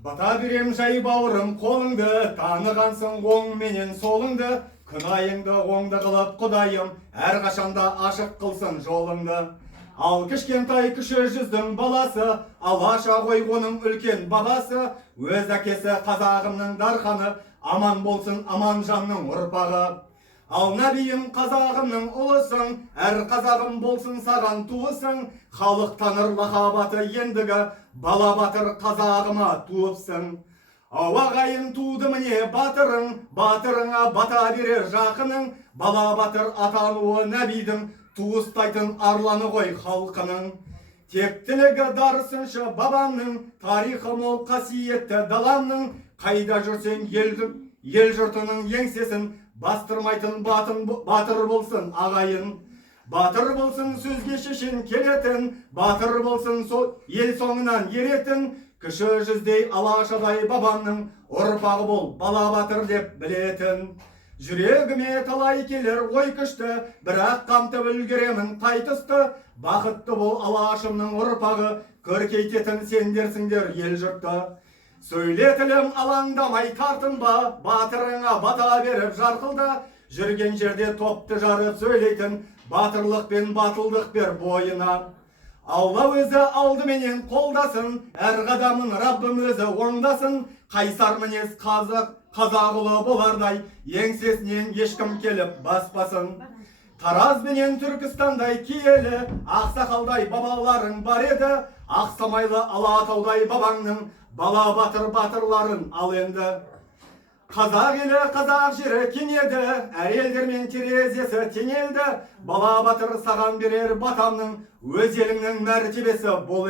Бата берем жай бауырым қолыңды, танығансың оң менен солыңды, күнайыңды оңды қылып құдайым, әрқашанда ашық қылсын жолыңды. Ал кішкентай кіші жүздің баласы, алаша ғой оның үлкен бабасы, өз әкесі қазағымның дарханы, аман болсын аман жанның ұрпағы. Ал нәбиім қазағымның ұлысың, әр қазағым болсын саған туысың, халық таныр лақабаты ендігі, бала батыр қазағыма туыпсың. Ағайын туды міне батырың, батырыңа бата берер жақының, бала батыр атануы нәбидің, туыстайтын арланы ғой халқының. Тектілігі дарысыншы бабамның, тарихы мол қасиетті даламның, қайда жүрсең ел жұртының еңсесін бастырмайтын батыр болсын ағайын. Батыр болсын сөзге шешен келетін, батыр болсын ел соңынан еретін, кіші жүздей алашадай бабамның ұрпағы бол бала батыр деп білетін. Жүрегіме талай келер ой күшті, бірақ қамтып үлгеремін қай тұсты, бақытты бол алашымның ұрпағы, көркейтетін сендерсіңдер ел жұртты. Сөйлетілім алаңдамай тартынба, батырыңа бата беріп жарқылда, жүрген жерде топты жарып сөйлейтін, батырлық пен батылдық бер бойына. Алла өзі алдыменен қолдасын, әр қадамын Раббым өзі оңдасын, қайсар мінез қазақ ұлы болардай, еңсесінен ешкім келіп баспасын. Тараз менен Түркістандай киелі, ақсақалдай бабаларың бар еді, Ақсамайлы Алатаудай бабаңның бала батырларын ал енді. Қазақ елі, қазақ жері кең еді, әр елдермен терезесі тең елді, бала батыр саған берер батамның, өз еліңнің мәртебесі бол